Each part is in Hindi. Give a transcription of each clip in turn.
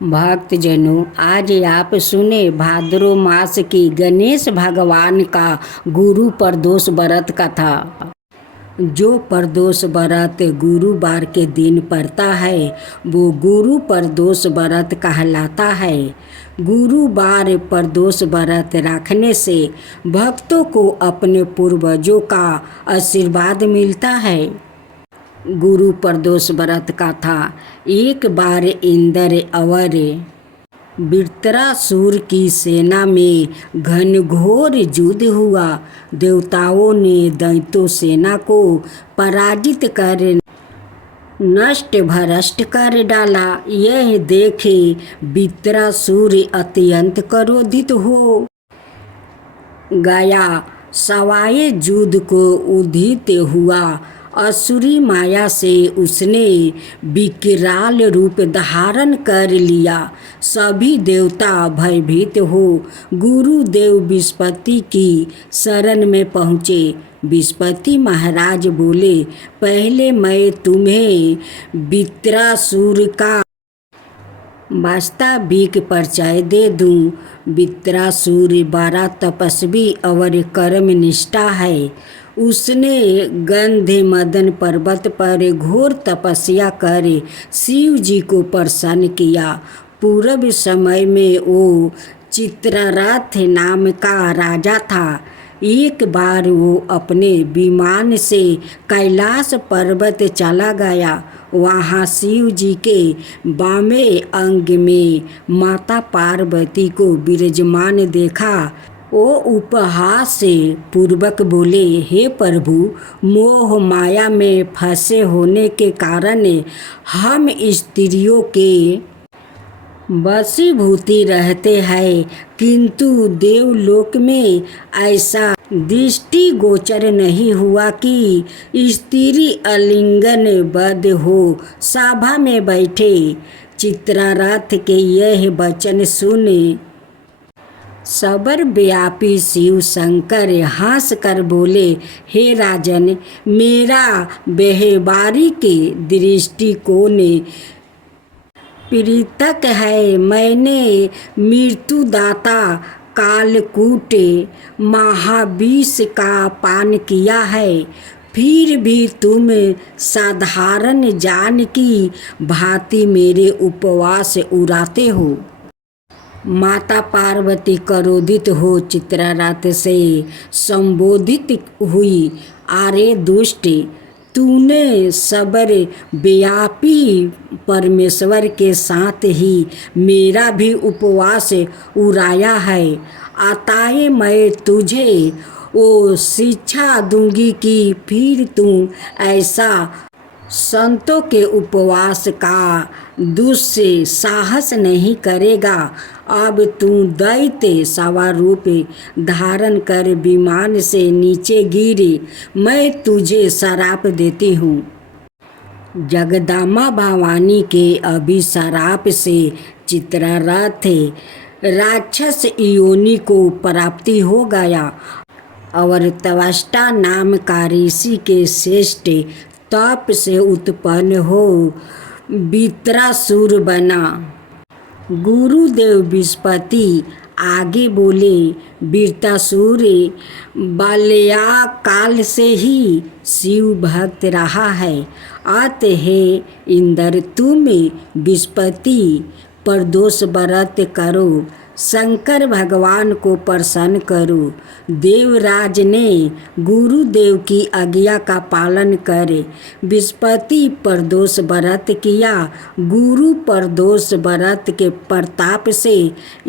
भक्तजनों, आज आप सुने भाद्रो मास की गणेश भगवान का गुरु प्रदोष व्रत कथा। जो प्रदोष व्रत गुरुवार के दिन पड़ता है वो गुरु प्रदोष व्रत कहलाता है। गुरुवार प्रदोष व्रत रखने से भक्तों को अपने पूर्वजों का आशीर्वाद मिलता है। गुरु प्रदोष व्रत का था। एक बार इंद्र और वृत्रासुर की सेना में घनघोर युद्ध हुआ। देवताओं ने दैत्यों सेना को पराजित कर नष्ट भ्रष्ट कर डाला। यह देखे वृत्रासुर अत्यंत क्रोधित हो गया। सवाए युद्ध को उद्यत हुआ। असुरी माया से उसने विकराल रूप धारण कर लिया। सभी देवता भयभीत हो गुरुदेव बृहस्पति की शरण में पहुँचे। बृहस्पति महाराज बोले, पहले मैं तुम्हें वृत्रासुर का वास्तविक परिचय दे दूं। वृत्रासुर बड़ा तपस्वी और कर्मनिष्ठा है। उसने गंधमदन पर्वत पर घोर तपस्या कर शिव जी को प्रसन्न किया। पूर्व समय में वो चित्ररथ नाम का राजा था। एक बार वो अपने विमान से कैलाश पर्वत चला गया। वहाँ शिव जी के बामे अंग में माता पार्वती को विराजमान देखा। वो उपहास से पूर्वक बोले, हे प्रभु, मोह माया में फंसे होने के कारण हम स्त्रियों के वशीभूति रहते हैं, किंतु देवलोक में ऐसा दृष्टि गोचर नहीं हुआ कि स्त्री आलिंगनबद्ध हो। सभा में बैठे चित्ररथ के यह वचन सुने सर्वव्यापी शिव शंकर हंस कर बोले, हे राजन, मेरा व्यवहारिक दृष्टिकोण पृथक है। मैंने मृत्युदाता कालकूट महाविष का पान किया है, फिर भी तुम साधारण जान की भांति मेरे उपवास उड़ाते हो। माता पार्वती क्रोधित हो चित्ररथ से संबोधित हुई, अरे दुष्ट, तूने सर्वव्यापी परमेश्वर के साथ ही मेरा भी उपवास उड़ाया है। अतः मैं तुझे वो शिक्षा दूंगी कि फिर तू ऐसा संतों के उपवास का दुस्साहस नहीं करेगा। अब तू दैत्य स्वरूप धारण कर विमान से नीचे गिरे, मैं तुझे श्राप देती हूँ। जगदम्बा भवानी के अभिशाप से चित्ररथ राक्षस योनि को प्राप्ति हो गया और त्वष्टा नाम का ऋषि के श्रेष्ठ तप से उत्पन्न हो वृत्रासुर बना। गुरुदेव बृहस्पति आगे बोले, वृत्रासुर बाल्यकाल से ही शिव भक्त रहा है। अतः हे इंद्र, तुम बृहस्पति प्रदोष व्रत करो, शंकर भगवान को प्रसन्न करो। देवराज ने गुरुदेव की आज्ञा का पालन करे बृहस्पति प्रदोष व्रत किया। गुरु प्रदोष व्रत के प्रताप से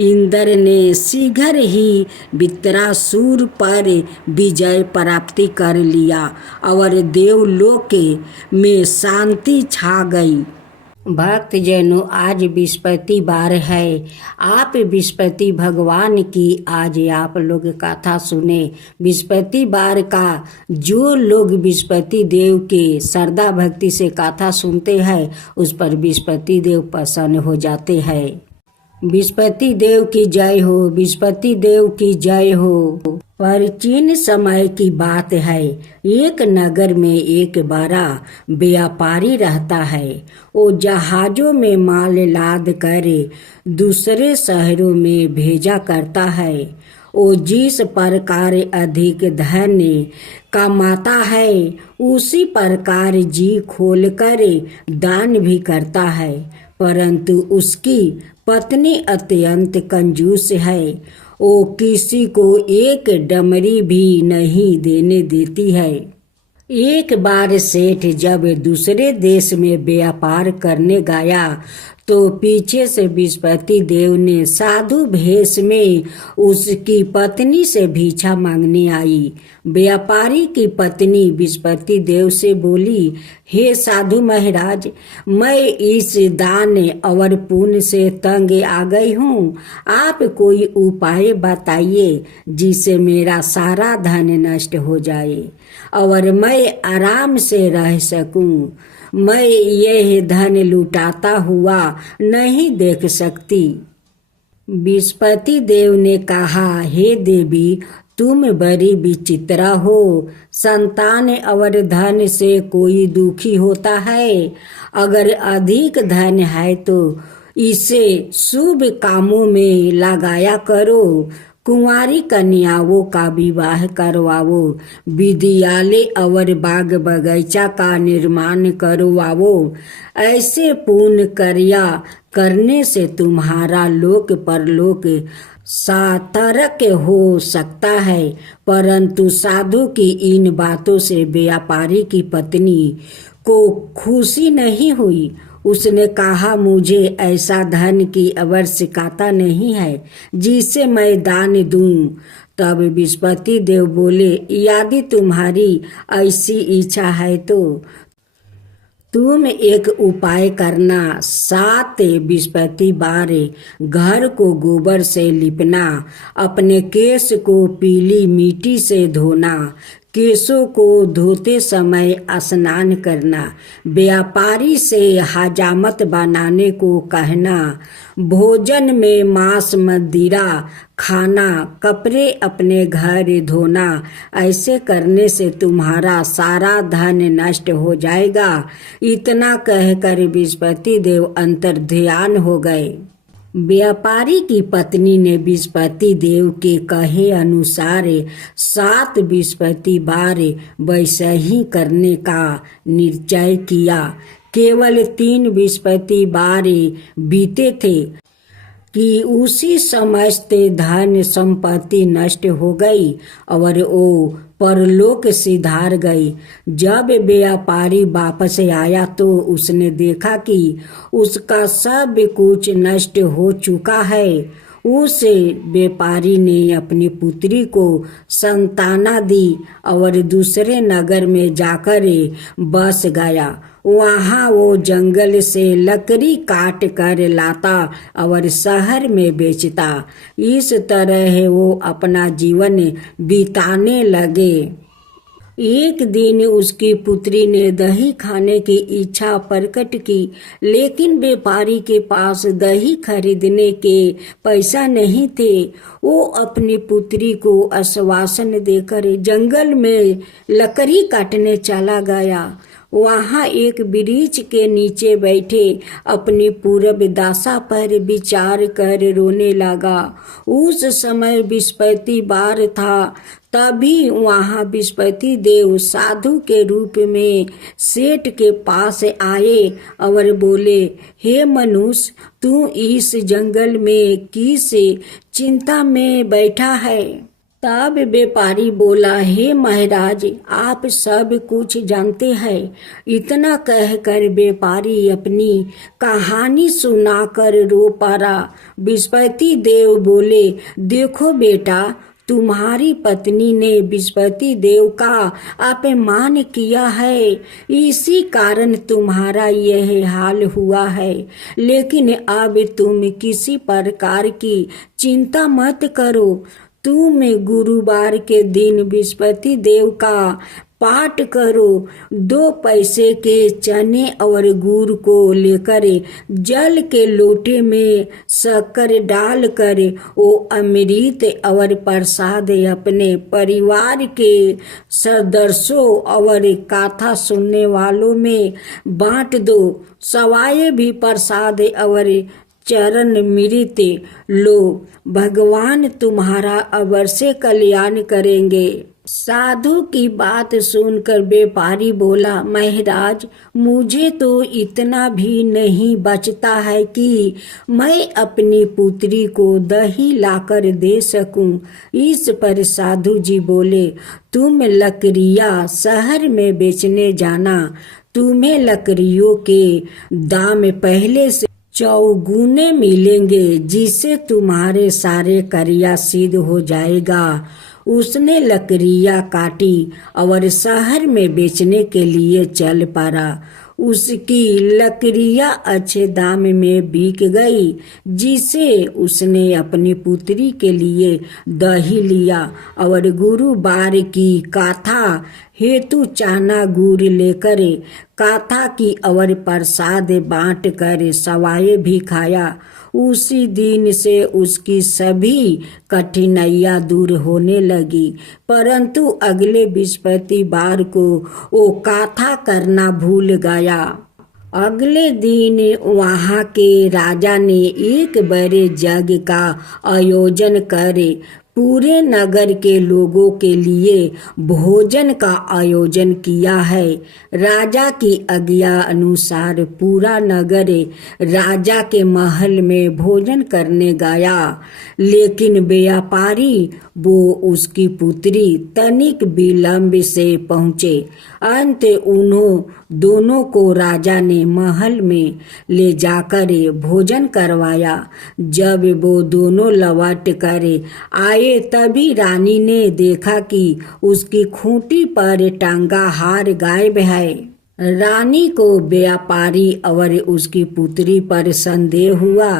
इंद्र ने शीघ्र ही वृत्रासुर पर विजय प्राप्ति कर लिया और देवलोक में शांति छा गई। भक्तजनों, आज बृहस्पतिवार है। आप बृहस्पति भगवान की आज आप लोग कथा सुने। बृहस्पतिवार का जो लोग बृहस्पति देव के श्रद्धा भक्ति से कथा सुनते हैं उस पर बृहस्पति देव प्रसन्न हो जाते हैं। विस्पति देव की जय हो, विस्पति देव की जय हो। प्राचीन समय की बात है, एक नगर में एक बड़ा व्यापारी रहता है। वो जहाजों में माल लाद कर दूसरे शहरों में भेजा करता है। वो जिस प्रकार अधिक धन कमाता है उसी प्रकार जी खोलकर दान भी करता है, परंतु उसकी पत्नी अत्यंत कंजूस है। वो किसी को एक डमरी भी नहीं देने देती है। एक बार सेठ जब दूसरे देश में व्यापार करने गया तो पीछे से विस्पति देव ने साधु भेष में उसकी पत्नी से भिक्षा मांगने आई। व्यापारी की पत्नी विस्पति देव से बोली, हे साधु महाराज, मैं इस दान और पुण्य से तंग आ गई हूँ। आप कोई उपाय बताइए जिससे मेरा सारा धन नष्ट हो जाए और मैं आराम से रह सकूं। मैं यह धन लुटाता हुआ नहीं देख सकती। विस्पति देव ने कहा, हे देवी, तुम बड़ी विचित्र हो। संतान और धन से कोई दुखी होता है। अगर अधिक धन है तो इसे शुभ कामों में लगाया करो। कुंवारी कन्याओं का विवाह करवाओ, विद्यालय और बाग बगीचा का निर्माण करवाओ। ऐसे पुण्य कार्य करने से तुम्हारा लोक परलोक सार्थक हो सकता है। परंतु साधु की इन बातों से व्यापारी की पत्नी को खुशी नहीं हुई। उसने कहा, मुझे ऐसा धन की आवश्यकता नहीं है जिसे मैं दान दूं। तब विस्पति देव बोले, यदि तुम्हारी ऐसी इच्छा है तो तुम एक उपाय करना। 7 बृहस्पतिवार घर को गोबर से लिपना, अपने केश को पीली मिट्टी से धोना, केशों को धोते समय स्नान करना, व्यापारी से हजामत बनाने को कहना, भोजन में मांस मदिरा खाना, कपड़े अपने घर धोना। ऐसे करने से तुम्हारा सारा धन नष्ट हो जाएगा। इतना कहकर बृहस्पति देव अंतर्ध्यान हो गए। व्यापारी की पत्नी ने बृहस्पति देव के कहे अनुसार 7 बृहस्पतिवार वैसे ही करने का निश्चय किया। केवल 3 बृहस्पतिवार बीते थे कि उसी समस्त धन संपत्ति नष्ट हो गई और वो परलोक सिधार गई। जब व्यापारी वापस आया तो उसने देखा कि उसका सब कुछ नष्ट हो चुका है। उस व्यापारी ने अपनी पुत्री को संताना दी और दूसरे नगर में जाकर बस गया। वहाँ वो जंगल से लकड़ी काट कर लाता और शहर में बेचता। इस तरह वो अपना जीवन बिताने लगे। एक दिन उसकी पुत्री ने दही खाने की इच्छा प्रकट की, लेकिन व्यापारी के पास दही खरीदने के पैसा नहीं थे। वो अपनी पुत्री को आश्वासन देकर जंगल में लकड़ी काटने चला गया। वहाँ एक वृक्ष के नीचे बैठे अपनी पूर्व दशा पर विचार कर रोने लगा। उस समय बृहस्पतिवार था। तभी वहाँ बृहस्पति देव साधु के रूप में सेठ के पास आए और बोले, हे मनुष्य, तू इस जंगल में किस चिंता में बैठा है? तब व्यापारी बोला, हे महाराज, आप सब कुछ जानते हैं। इतना कहकर व्यापारी अपनी कहानी सुनाकर रो पड़ा। बृहस्पति देव बोले, देखो बेटा, तुम्हारी पत्नी ने बृहस्पति देव का अपमान किया है, इसी कारण तुम्हारा यह हाल हुआ है। लेकिन अब तुम किसी प्रकार की चिंता मत करो। तुम गुरुवार के दिन बृहस्पति देव का पाठ करो। 2 पैसे के चने और गुड़ को लेकर जल के लोटे में शक्कर डालकर वो अमृत और प्रसाद अपने परिवार के सदस्यों और कथा सुनने वालों में बांट दो। सवाए भी प्रसाद और चरण मृत लो, भगवान तुम्हारा अवश्य कल्याण करेंगे। साधु की बात सुनकर व्यापारी बोला, महाराज मुझे तो इतना भी नहीं बचता है कि मैं अपनी पुत्री को दही लाकर दे सकूं। इस पर साधु जी बोले, तुम लकड़ियां शहर में बेचने जाना, तुम्हें लकड़ियों के दाम पहले से चौगुने मिलेंगे, जिससे तुम्हारे सारे कार्य सिद्ध हो जाएगा। उसने लकड़ियां काटी और शहर में बेचने के लिए चल पड़ा। उसकी लकड़ियां अच्छे दाम में बिक गई, जिसे उसने अपनी पुत्री के लिए दही लिया और गुरुवार की कथा हेतु चाना गुड़ लेकर कथा की और प्रसाद बांट कर सवाए भी खाया। उसी दिन से उसकी सभी कठिनाइयां दूर होने लगी। परंतु अगले बृहस्पतिवार को वो कथा करना भूल गया। अगले दिन वहां के राजा ने एक बड़े यज्ञ का आयोजन करे पूरे नगर के लोगों के लिए भोजन का आयोजन किया है। राजा की आज्ञा अनुसार पूरा नगर राजा के महल में भोजन करने गया, लेकिन व्यापारी वो उसकी पुत्री तनिक विलंब से पहुँचे। अंत उन्हों दोनों को राजा ने महल में ले जाकर भोजन करवाया। जब वो दोनों लौट कर आए तभी रानी ने देखा कि उसकी खूंटी पर टांगा हार गायब है। रानी को व्यापारी और उसकी पुत्री पर संदेह हुआ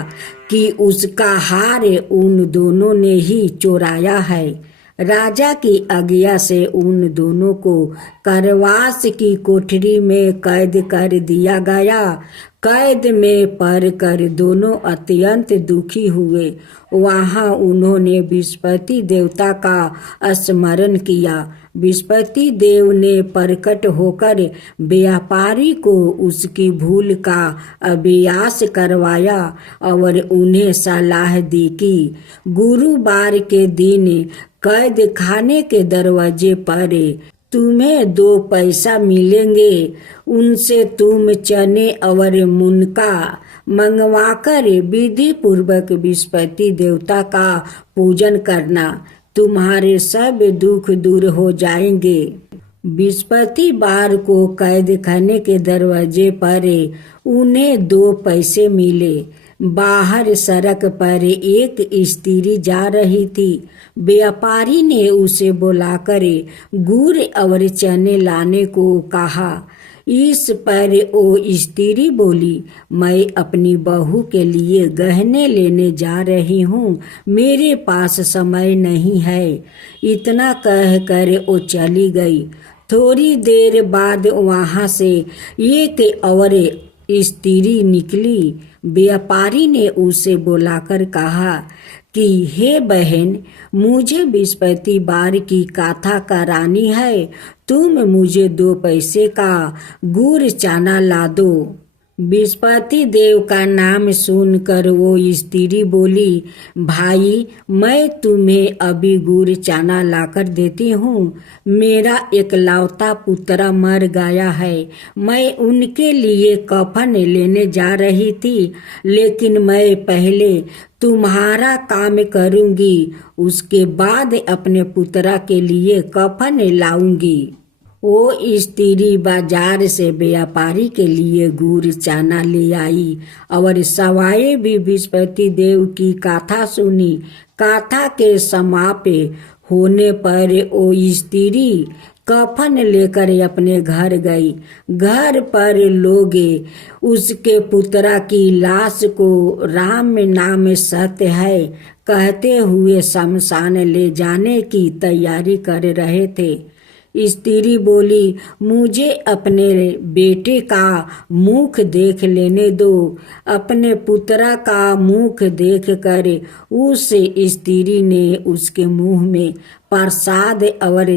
कि उसका हार उन दोनों ने ही चुराया है। राजा की आज्ञा से उन दोनों को कारावास की कोठरी में कैद कर दिया गया। कैद में पड़कर दोनों अत्यंत दुखी हुए। वहां उन्होंने बृहस्पति देवता का स्मरण किया। बृहस्पति देव ने प्रकट होकर व्यापारी को उसकी भूल का अभ्यास करवाया और उन्हें सलाह दी कि गुरुवार के दिन कैद खाने के दरवाजे पर तुम्हें 2 पैसा मिलेंगे। उनसे तुम चने और मुनका मंगवाकर विधि पूर्वक बृहस्पति देवता का पूजन करना, तुम्हारे सब दुख दूर हो जाएंगे। बृहस्पतिवार को कैद खाने के दरवाजे पर उन्हें 2 पैसे मिले। बाहर सड़क पर एक स्त्री जा रही थी। व्यापारी ने उसे बुलाकर गुड़ और चने लाने को कहा। इस पर वो स्त्री बोली, मैं अपनी बहू के लिए गहने लेने जा रही हूँ, मेरे पास समय नहीं है। इतना कहकर वो चली गई। थोड़ी देर बाद वहाँ से एक और स्त्री निकली। व्यापारी ने उसे बुलाकर कहा कि हे बहन, मुझे बृहस्पतिवार की कथा करानी है, तुम मुझे 2 पैसे का गुड़ चना ला दो। बृहस्पति देव का नाम सुनकर वो स्त्री बोली, भाई मैं तुम्हें अभी गुड़ चना लाकर देती हूँ। मेरा एकलौता पुत्र मर गया है। मैं उनके लिए कफन लेने जा रही थी, लेकिन मैं पहले तुम्हारा काम करूँगी, उसके बाद अपने पुत्र के लिए कफन लाऊंगी। वो स्त्री बाजार से व्यापारी के लिए गुड़ चना ले आई और सवाए भी बृहस्पति देव की कथा सुनी। कथा के समाप्त होने पर वो स्त्री कफन लेकर अपने घर गई। घर पर लोग उसके पुत्र की लाश को राम नाम सत्य है कहते हुए शमशान ले जाने की तैयारी कर रहे थे। स्त्री बोली, मुझे अपने बेटे का मुख देख लेने दो। अपने पुत्रा का मुख देख कर उस स्त्री ने उसके मुंह में प्रसाद और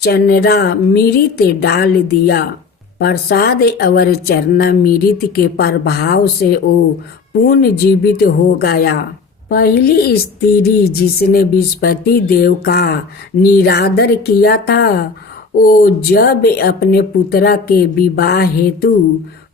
चरणामृत डाल दिया। प्रसाद और चरणामृत के प्रभाव से वो पुनर्जीवित हो गया। पहली स्त्री जिसने बृहस्पति देव का निरादर किया था, वो जब अपने पुत्रा के विवाह हेतु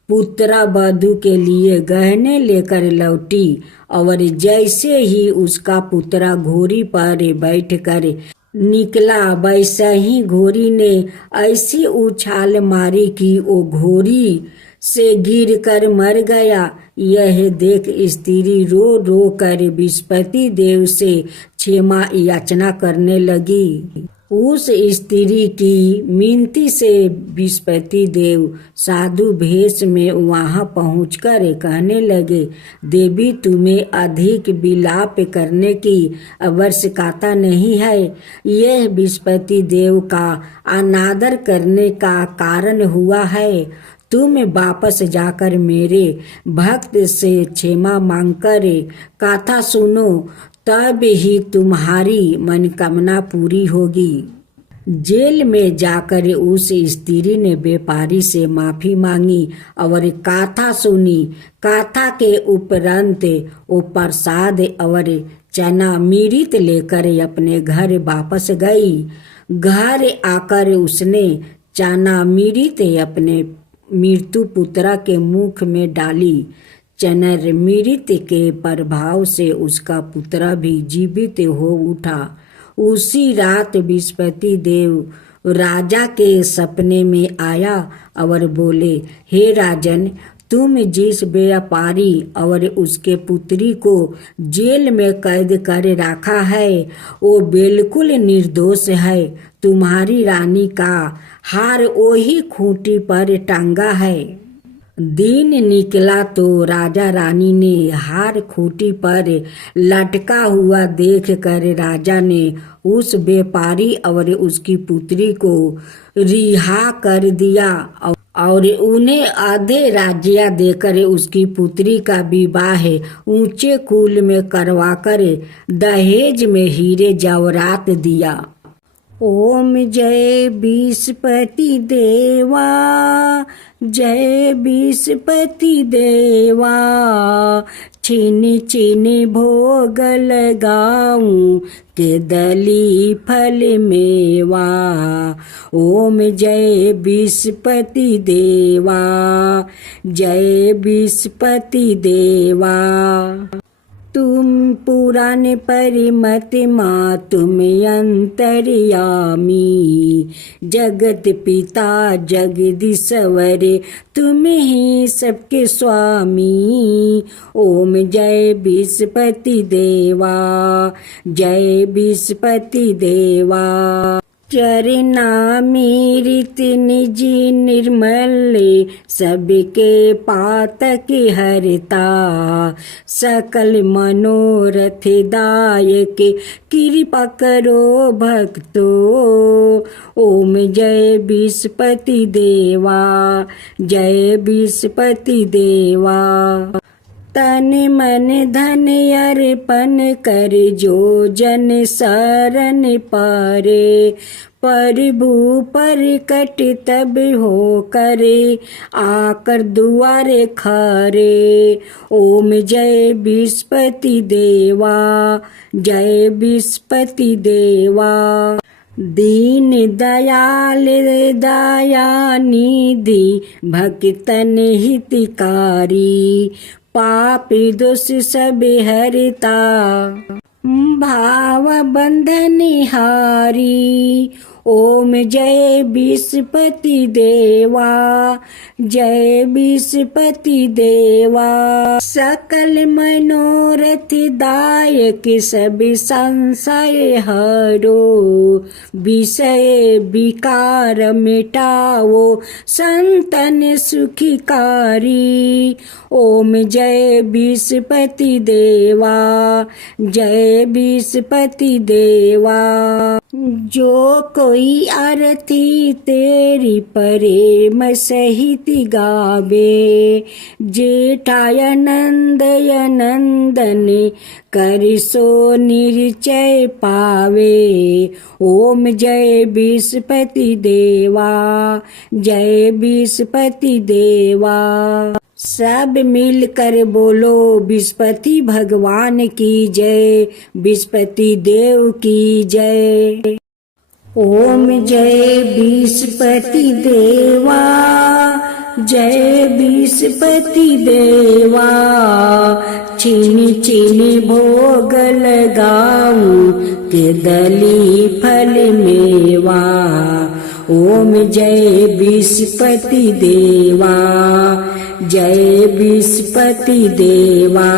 पुत्रा वधू के लिए गहने लेकर लौटी और जैसे ही उसका पुत्रा घोड़ी पर बैठकर निकला, वैसा ही घोड़ी ने ऐसी उछाल मारी कि वो घोड़ी से गिरकर मर गया। यह देख स्त्री रो रो कर बृहस्पति देव से क्षमा याचना करने लगी। उस स्त्री की मिनती से बृहस्पति देव साधु भेष में वहां पहुंचकर कहने लगे, देवी तुम्हें अधिक विलाप करने की आवश्यकता नहीं है। यह बृहस्पति देव का अनादर करने का कारण हुआ है। तुम वापस जाकर मेरे भक्त से क्षमा मांगकर कथा सुनो, तब ही तुम्हारी मनोकामना पूरी होगी। जेल में जाकर उस स्त्री ने व्यापारी से माफी मांगी और कथा सुनी। कथा के उपरांत वो प्रसाद और चरणामृत लेकर अपने घर वापस गई। घर आकर उसने चरणामृत अपने मृत्यु पुत्रा के मुख में डाली। चरणामृत के प्रभाव से उसका पुत्रा भी जीवित हो उठा। उसी रात बृहस्पति देव राजा के सपने में आया और बोले, हे राजन, तुम जिस व्यापारी और उसके पुत्री को जेल में कैद कर रखा है वो बिल्कुल निर्दोष है। तुम्हारी रानी का हार वही खूंटी पर टंगा है। दिन निकला तो राजा रानी ने हार खूंटी पर लटका हुआ देखकर राजा ने उस व्यापारी और उसकी पुत्री को रिहा कर दिया और उन्हें आधे राज्य देकर उसकी पुत्री का विवाह ऊंचे कुल में करवाकर दहेज में हीरे जवाहरात दिया। ओम जय बृहस्पति देवा, जय बृहस्पति देवा, छिन छिन भोग लगाऊं के दली फल मेवा। ओम जय बृहस्पति देवा, जय बृहस्पति देवा। तुम पुराण परिमत माँ तुम अंतर्यामी, जगत पिता जगदीश्वर तुम ही सबके स्वामी। ओम जय बृहस्पति देवा, जय बृहस्पति देवा। चरणामृत निज निर्मल सबके पातक हरता, सकल मनोरथ दायक कृपा करो भक्तो। ओम जय बृहस्पति देवा, जय बृहस्पति देवा। तन मन धन अर्पण कर जो जन शरण पारे, प्रभु प्रकट तब हो करे आकर दुआरे खरे। ओम जय बृहस्पति देवा, जय बृहस्पति देवा। दीन दयाल दया निधि भक्तन हितकारी, पापी दोष सब हरता भाव बंधन हारी। ओम जय बृहस्पति देवा, जय बृहस्पति देवा। सकल मनोरथ दायक सब संशय हरो, विषय विकार मिटाओ संतन सुखकारी। ओम जय बृहस्पति देवा, जय बृहस्पति देवा। जो कोई आरती तेरी प्रेम सहित गावे, जेठाय नंदय नंदन कर सो निश्चय पावे। ओम जय विष्णुपति देवा, जय विष्णुपति देवा। सब मिलकर बोलो विष्णुपति भगवान की जय, विष्णुपति देव की जय। ओम जय विष्णुपति देवा, जय विष्णुपति देवा। चीनी चीनी भोग लगाऊं के दली फल मेवा। ओम जय विष्णुपति देवा, जय विष्णुपति देवा।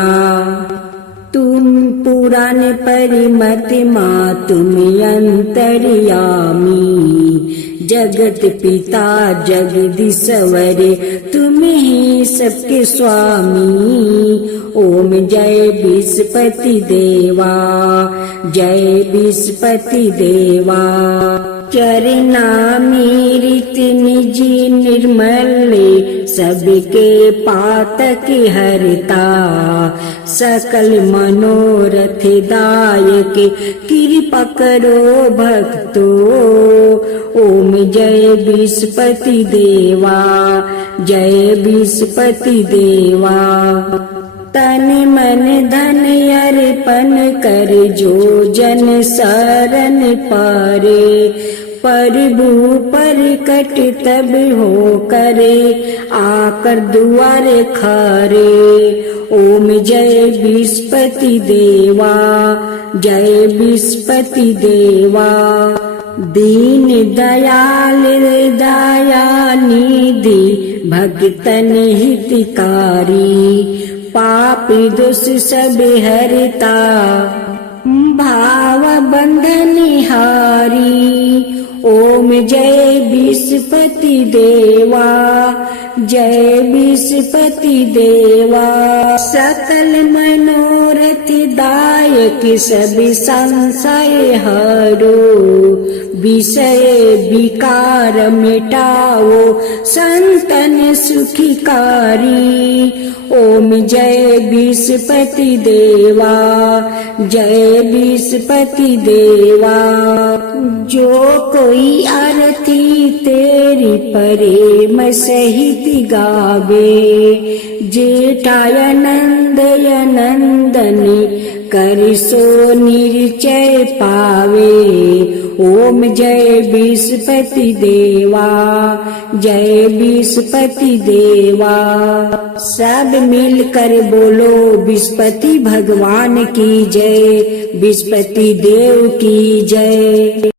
तुम पुराण परिमत माँ तुम अंतर्यामी, जगत पिता जगदीश्वर तुम ही सबके स्वामी। ओम जय विष्णुपति देवा, जय विष्णुपति देवा। चरनामी रीति निजी निर्मल सबके पातक हरता। सकल मनोरथ दायक कृपा करो भक्तो। ओम जय विष्णुपति देवा, जय विष्णुपति देवा। तन मन धन अर्पण कर जो जन शरण पारे। प्रभु पर कट तब हो करे आकर दुआरे खारे। ओम जय विष्णुपति देवा, जय विष्णुपति देवा। दीन दयाल दया निधि भक्तन हितकारी। पापी दोष सब हरता भाव बंधन हारी। ओम जय विष्णुपति देवा, जय विष्णुपति देवा। सकल मनोरथ दायक सब संशय हरो। विषय विकार मिटाओ संतन सुखिकारी। ओम जय विष्णुपति देवा, जय विष्णुपति देवा। जो कोई आरती तेरी प्रेम सहित गावे, जेठाय नंदय नंदन कर सो निश्चय पावे। ओम जय विष्णुपति देवा, जय विष्णुपति देवा। सब मिलकर बोलो विष्णुपति भगवान की जय, विष्णुपति देव की जय।